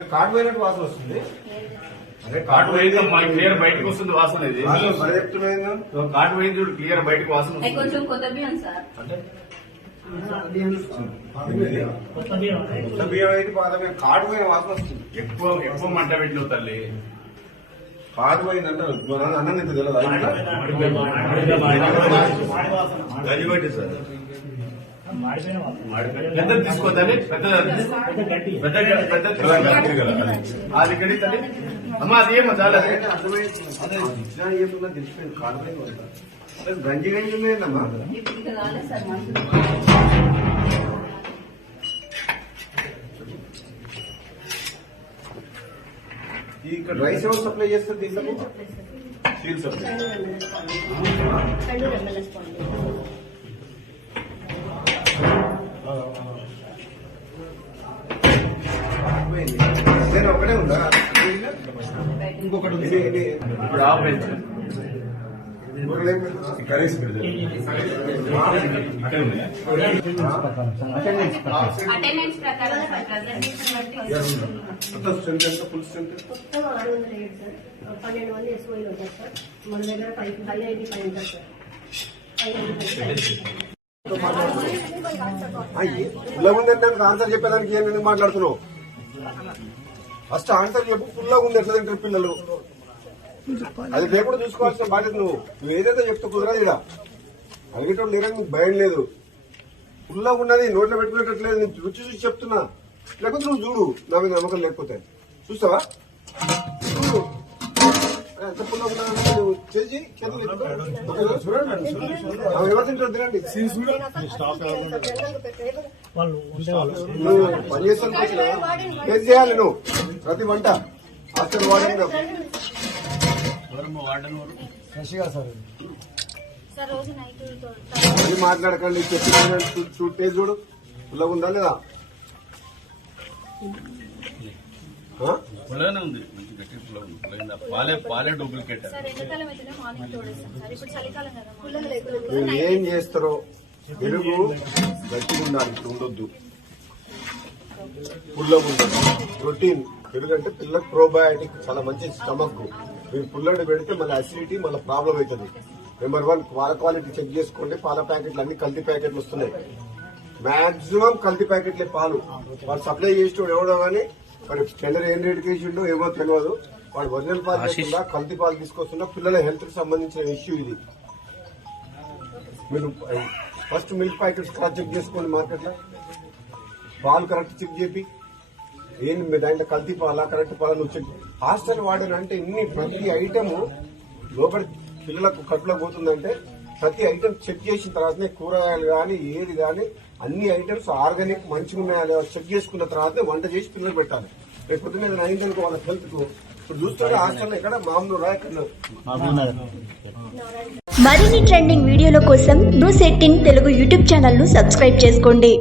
Card పోయినట్టు వాసన వస్తుంది. అదే కార్డు పోయింది క్లియర్ బయటకు వస్తుంది వాసన. ఇది కార్డు పోయింది చూడు క్లియర్ బయటకు వాసన కొంచెం కొత్త బియ్యం సార్. అంటే బియ్యం అయితే కార్డు పోయిన వాసన వస్తుంది. ఎక్కువ మంట పెట్టిన తల్లి కార్డు పోయిందంటే అన్నం ఇంత తెలియదు. గజిపెట్టి సార్ పెద్దది తీసుకోవాలి. అది కడి తల్లి అమ్మా అది ఏమో చాలా తెలిసిపోయింది. కార్డు పోయింది గంజి గంజి ఉన్నాయమ్మా. ఇక్కడ రైస్ ఎవరు సప్లై చేస్తారు? దీంట్లో స్టీల్ సప్లై. నేను ఒక్కడే ఉందా? ఇంకొకటి ఇప్పుడు ఆపేసి కనీసం అటెండెన్స్ ప్రకారం స్ట్రెంత్ ఎంత? ఫుల్ స్ట్రెంత్ 12 మంది ఎస్ఓలు ఉంటారు సార్. మన దగ్గర 5 ఉంటారు సార్. ఫుల్గా ఉందంటే ఆన్సర్ చెప్పేదానికి ఏం మాట్లాడుతున్నావు? ఫస్ట్ ఆన్సర్ చెప్పు. ఫుల్గా ఉంది ఎట్లా తింటారు పిల్లలు? అది లేకుండా చూసుకోవాల్సిన బాధ్యత నువ్వు ఏదైతే చెప్తే కుదరదు. ఇక్కడ అడిగేటోళ్ళు లేరా? నీకు భయం లేదు. ఫుల్గా ఉన్నది నోట్లో పెట్టుకునేటట్లేదు. నేను రుచి చూసి చెప్తున్నా. లేకపోతే నువ్వు చూడు. నా మీద నమ్మకం లేకపోతే చూస్తావా? చూడు ఎంత ఫుల్గా ఉన్నా చేసి ఎవరు తింటారు? తినండి. నువ్వు పని చేస్తాను ఏం చేయాలి నువ్వు? ప్రతి వంట హాస్టల్ వాడని మళ్ళీ మాట్లాడకండి. చెప్పిన టేస్ట్ చూడు. ఫుల్గా ఉందా లేదా? ఉంది పాలే డూప్లికేట్. మీరు ఏం చేస్తారో పెరుగు గట్టిగా ఉండాలి. ఉండొద్దు. పుల్లగా ఉండదు. ప్రోటీన్ పెరుగు అంటే పిల్లలకు ప్రోబయాటిక్ చాలా మంచి స్టమక్. మీరు పుల్లడి పెడితే మళ్ళీ అసిడిటీ మళ్ళీ ప్రాబ్లం అవుతుంది. నెంబర్ 1 పాల క్వాలిటీ చెక్ చేసుకోండి. పాల ప్యాకెట్లు అన్ని కల్తీ ప్యాకెట్లు వస్తున్నాయి. మాక్సిమం కల్తీ ప్యాకెట్లే పాలు. వాడు సప్లై చేసేవాడు ఎవడో కానీ మరి టెండర్ ఏం రేటుకి వేసిండో ఏమో తెలియదు. వాడు ఒరిజినల్ పాలు తీసుకుందా కల్తీ పాలు తీసుకొస్తున్నా. పిల్లల హెల్త్ కి సంబంధించిన ఇష్యూ ఇది. మీరు first milk packets correct check చేసుకోండి. మార్కెట్ లో పాలు కరెక్ట్ చెక్ చేపి ఏంటి మీ దాంట్లో కల్తీ పాలా కరెక్ట్ పాలా నువ్వు చెక్. హాస్టల్ వాడని అంటే ఇన్ని ప్రతి ఐటమ్ లోపల పిల్లలకు కట్టులో పోతుందంటే ప్రతి ఐటమ్ చెక్ చేసిన తర్వాతనే కూరగాయలు కానీ ఏది కానీ అన్ని ఐటమ్స్ ఆర్గానిక్ మంచిగా ఉన్నాయా చెక్ చేసుకున్న తర్వాతనే వంట చేసి పిల్లలు పెట్టాలి. రేపు పొద్దున్న అయిందనుకో వాళ్ళ హెల్త్ కు. ఇప్పుడు చూస్తుంటే హాస్టల్ ఇక్కడ మామూలు రాయక్కడ. మరిన్ని ట్రెండింగ్ వీడియోల కోసం న్యూస్ 18 తెలుగు యూట్యూబ్ ఛానల్ ను సబ్స్క్రైబ్ చేసుకోండి.